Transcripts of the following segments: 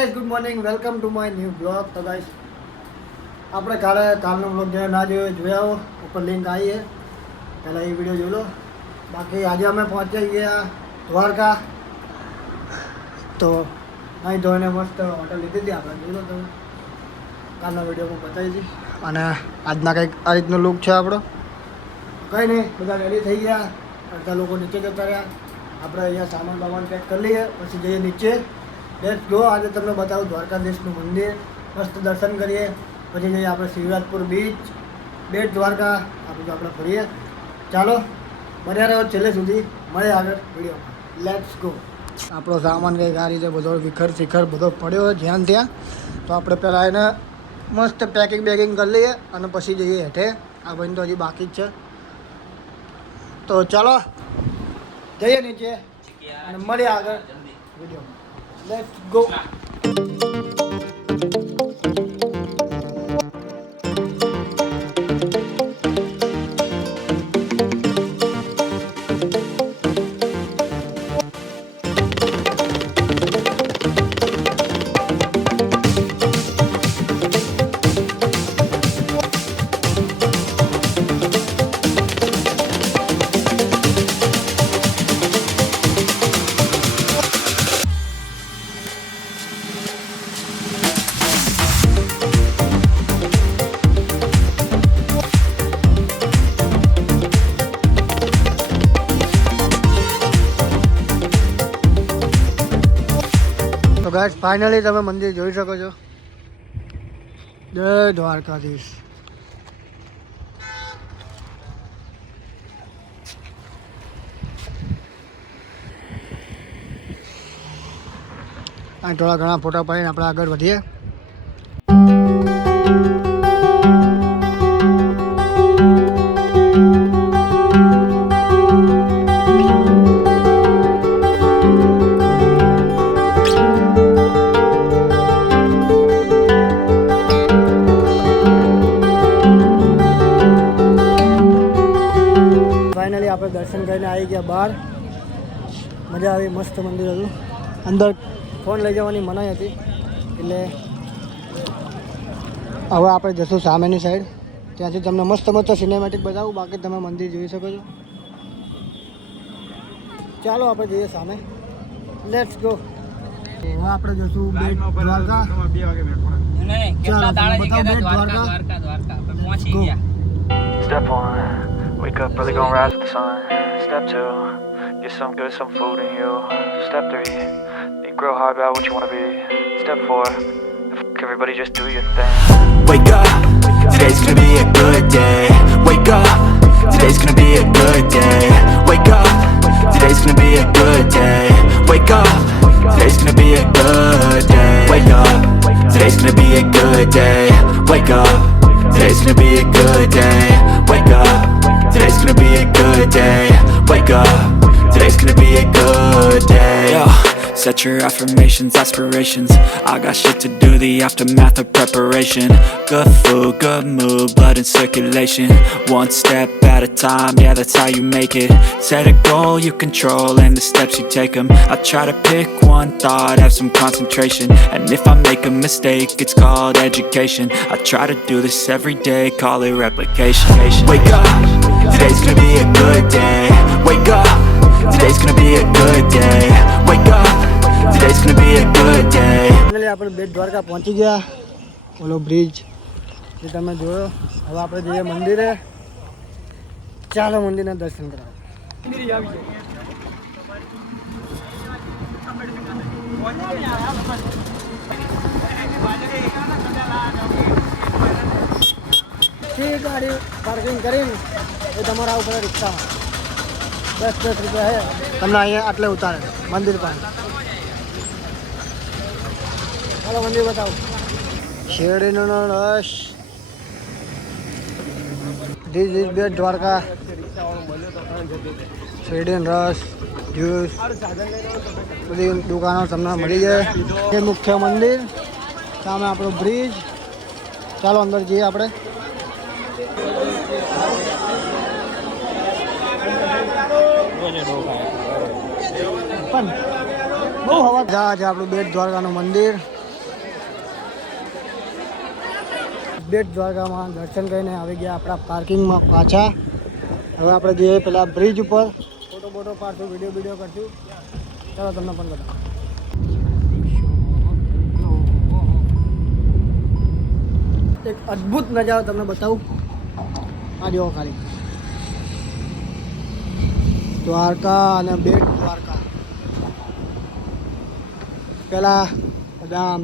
Guys good morning welcome to my new blog. તો guys આપણે કાલનો બ્લોગ જેને ના જોયા હો ઉપર લિંક આવી છે, પહેલાં એ વિડીયો જોઈ લો. બાકી આજે અમે પહોંચી ગયા દ્વારકા. તો અહીં ધોઈને મસ્ત હોટલ લીધી હતી આપણે, જોઈ લો તમે, કાલના વિડીયોમાં બતાવી હતી. અને આજના કંઈક આ રીતનો લુક છે આપણો. કંઈ નહીં, બધા રેડી થઈ ગયા, અડધા લોકો નીચે જતા રહ્યા. આપણે અહીંયા સામાન પેક કરી લઈએ, પછી જઈએ નીચે. Let's go. આજે તમને બતાવું દ્વારકાધીશનું મંદિર, મસ્ત દર્શન કરીએ, પછી જઈએ આપણે શિવરાજપુર બીચ, બેટ દ્વારકા, આ બધું આપણે ફરીએ. ચાલો બન્યા રહો છેલ્લે સુધી, મળે આગળ વિડીયોમાં. Let's go. આપણો સામાન કંઈક આ રીતે બધો શિખર બધો પડ્યો હોય જ્યાં ત્યાં. તો આપણે પહેલાં એને મસ્ત પેકિંગ કરી લઈએ અને પછી જઈએ હેઠે. આ ભાઈ તો હજી બાકી જ છે. તો ચાલો જઈએ નીચે અને મળીએ આગળ વિડીયોમાં. Let's go. તો ગાઈસ ફાઇનલી તમે મંદિર જોઈ શકો છો. જય દ્વારકાધીશ. અહીં થોડા ઘણા ફોટા પાડીને આપણે આગળ વધીએ. આપણે દર્શન કરીને આવી ગયા બહાર. મજા આવી, મસ્ત મંદિર હતું. અંદર ફોન લઈ જવાની મનાઈ હતી, એટલે હવે આપણે જશું સામેની સાઈડ. ત્યાંથી તમને મસ્ત સિનેમેટિક બતાવું. બાકી તમે મંદિર જોઈ શકો છો. ચાલો આપણે જઈએ સામે. Let's go. હવે આપણે જશું Bet Dwarka. Step 1, wake up early, gonna rise with the sun. Step 2, get some good, some food in you. Step 3, think real hard about what you wanna be. Step 4, everybody just do your thing. Wake up, today's gonna be a good day. Wake up, today's gonna be a good day. Wake up, today's gonna be a good day. Wake up, today's gonna be a good day. Wake up, today's gonna be a good day. Wake up, today's gonna be a good day. Wake up, today's gonna be a good day. Wake up, today's gonna be a good day. Yo, set your affirmations, aspirations. I got shit to do, the aftermath of preparation. Good food, good mood, blood in circulation. One step at a time, yeah, that's how you make it. Set a goal you control and the steps you take them. I try to pick one thought, have some concentration. And if I make a mistake, it's called education. I try to do this every day, call it replication. Wake up, today's gonna be a good day. Wake up, today's gonna be a good day. Wake up, today's gonna be a good day. Finally આપણે બેટ દ્વારકા પહોંચી ગયા. ઓલો bridge જે તમે જોયો. હવે આપણે જઈએ મંદિરે. ચાલો મંદિરના દર્શન કરાવો. ગાડી પાર્કિંગ કરીને એ તમારા ઉપર રિક્ષામાં 10 રૂપિયા છે. તમને અહીંયા આટલે ઉતારે મંદિર પાસે. ચાલો મંદિર બતાવો. શેરડીનો રસ. This is Bet Dwarka. શેરડીનો રસ, જ્યુસ, બધી દુકાનો તમને મળી જાય. એ મુખ્ય મંદિર, સામે આપણો બ્રિજ. ચાલો અંદર જઈએ આપણે. પણ બહુ હવા. જા છે આપણું બેટ દ્વારકાનું મંદિર. બેટ દ્વારકામાં દર્શન કરીને આવી ગયા આપણા પાર્કિંગમાં પાછા. હવે આપણે જઈએ પેલા બ્રિજ ઉપર, ફોટો પાડશું, વિડીયો કરશું. ચાલો તમને પણ બતાવો. એક અદ્ભુત નજારો તમને બતાવું. આ જુઓ ખાલી દ્વારકા અને બેટ દ્વારકા. પેલા બધા આમ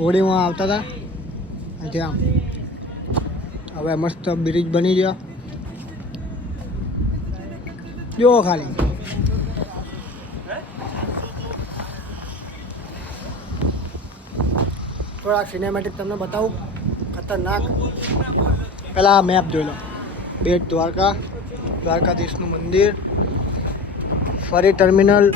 હોડીમાં આવતા હતા અહીંથી આમ. હવે મસ્ત બ્રિજ બની ગયો. જુઓ ખાલી થોડાક સિનેમેટિક તમને બતાવું. ખતરનાક. પેલા મેપ જોઈ લો. બેટ દ્વારકા, દ્વારકાધીશનું મંદિર, ફરી ટર્મિનલ.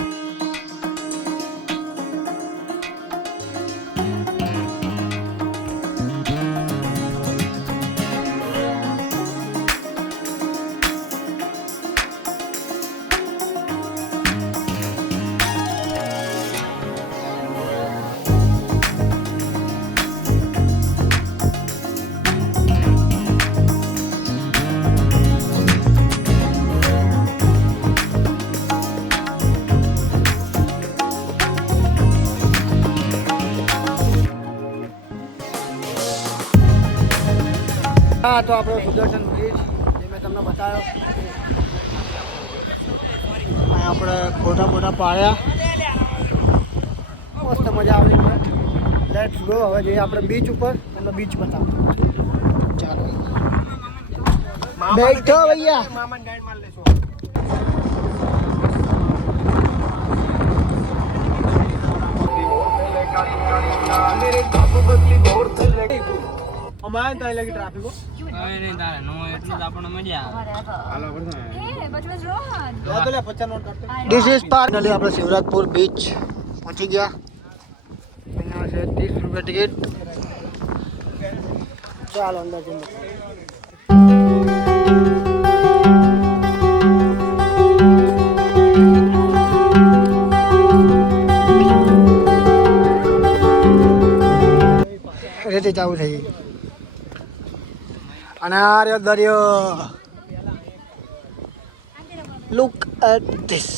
હા, તો આપણો સુદર્શન બ્રિજ જે મેં તમને બતાવ્યો. અહીંયા આપણે ફોટા પાડ્યા. મસ્ત મજા આવી. Let's go. હવે જઈએ આપણે બીચ ઉપર. તમને બીચ બતાવો. ચાલો બેઠો ભૈયા. મામા ગાઈડ માર લેશો. અમારે ત્યાં લાગી ટ્રાફિકો. This is finally આપણે શિવરાજપુર બીચ પહોંચી ગયા. અહીંયા છે 30 રૂપિયા ટિકિટ. ચાલો અંદર જઈને રેતી ચાલુ થઈ ગઈ. અને આ રહ્યો દરિયો. Look at this.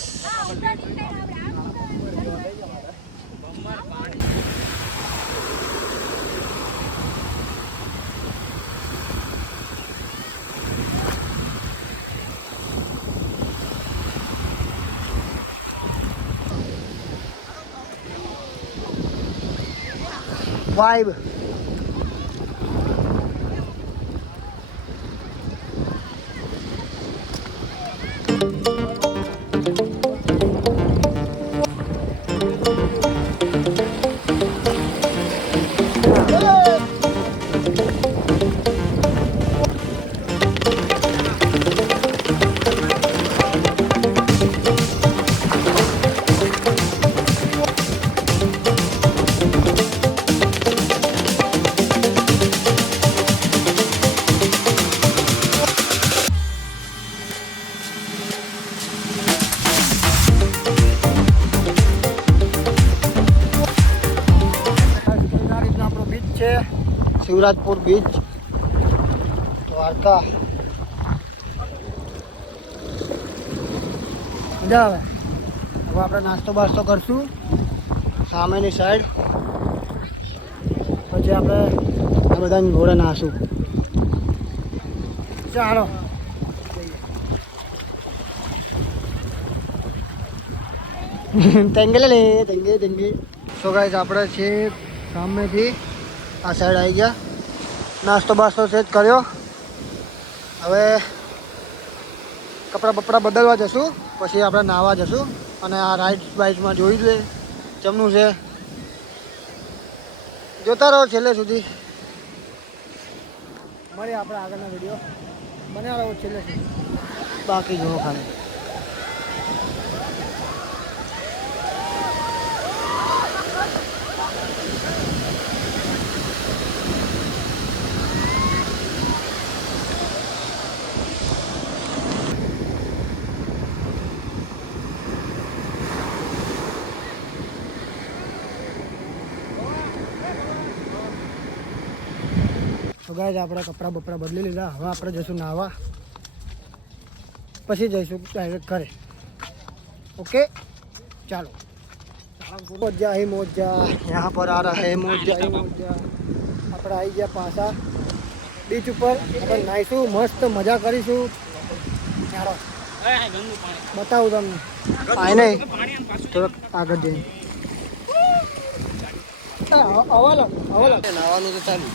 Vibe. Shivrajpur beach, Dwarka. મજા આવે. હવે આપણે નાસ્તો બાસ્તો કરશું સામેની સાઈડ. પછી આપણે આ બધાની ઘોડે નાશું. ચાલો તેંગે. સો ગાઈસ આપણે છે સામેથી આ સાઈડ આવી ગયા. નાસ્તો બાસ્તો સેટ કર્યો. હવે કપડાં બપડા બદલવા જશું. પછી આપણે નાહવા જશું. અને આ રાઇડ્સ બાઇડ્સમાં જોઈ લે જમનું છે. જોતા રહો છેલ્લે સુધી. મળીએ આપણે આગળના વિડીયો બનાવ્યા રહો છેલ્લે સુધી. બાકી જુઓ ખાલી. તો ગાઈઝ આપણે કપડાં બપડા બદલી લીધા. હવે આપણે જઈશું નાહવા, પછી જઈશું ડાયરેક્ટ ઘરે. ओके चलो मोजा ही मोजा यहाँ पर आ रहा है मोजा ही मोजा. આપણે આવી ગયા પાછા બીચ ઉપર. આપણે નાહીશું, મસ્ત મજા કરીશું. ચાલો બતાવું તમને. આ નહીં થોડોક આગળ જઈને અવાલો નાવાનું તો ચાલુ.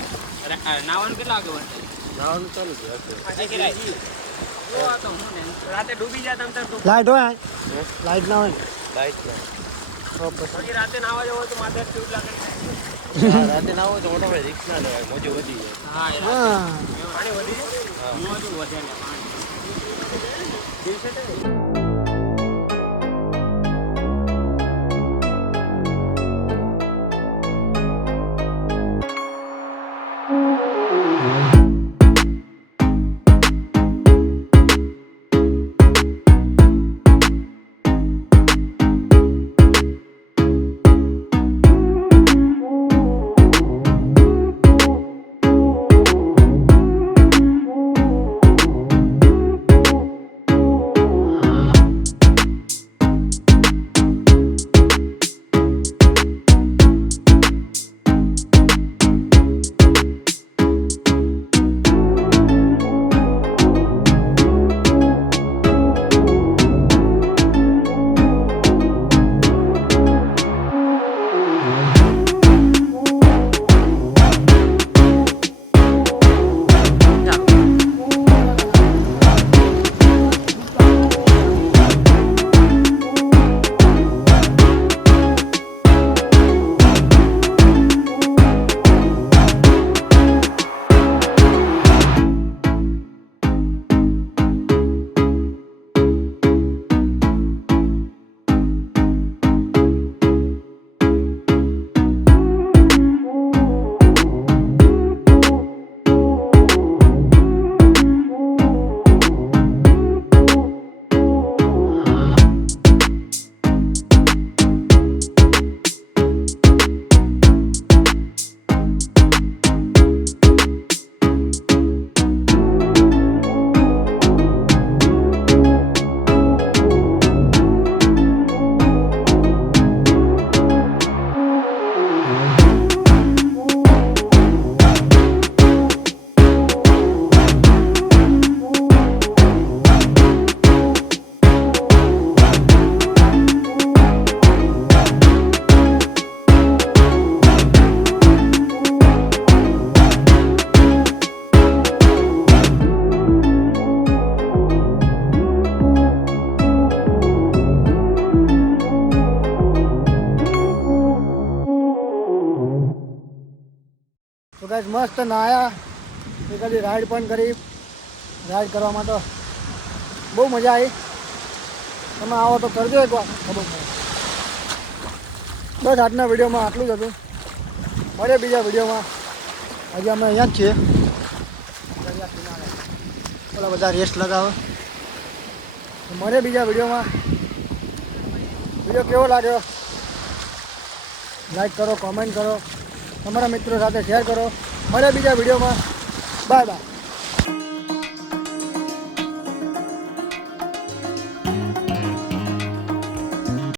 નાવાનું કેટલા વાગે વળશે? નાવાનું ચાલુ છે. રાતે ડૂબી જાય તમ તાર લાઈટ હોય લાઈટ ના હોય લાઈટ પછી રાતે નાવા જવો તો માથે ટ્યુબ લાગે. રાતે ના હોય તો ઓટોમેટિક રિક્સ ના લેવાય, મોજું વધી જાય. હા હા પાણી વધી જાય. મોજું વધે ને પાણી દિવસે તો તો ગાઈસ મસ્ત નાયા, એકાદી રાઈડ પણ કરી. રાઈડ કરવામાં તો બહુ મજા આવી. તમે આવો તો કરજો એકવાર, ખબર પડે. બસ આજના વિડીયોમાં આટલું જ હતું. મળે બીજા વિડીયોમાં. હજી અમે અહીંયા જ છીએ. ઓલા બધા રેસ્ટ લગાવો. મળે બીજા વિડીયોમાં. વિડીયો કેવો લાગ્યો લાઈક કરો, કોમેન્ટ કરો, તમારા મિત્રો સાથે શેર કરો. મળે બીજા વિડીયોમાં. Bye bye.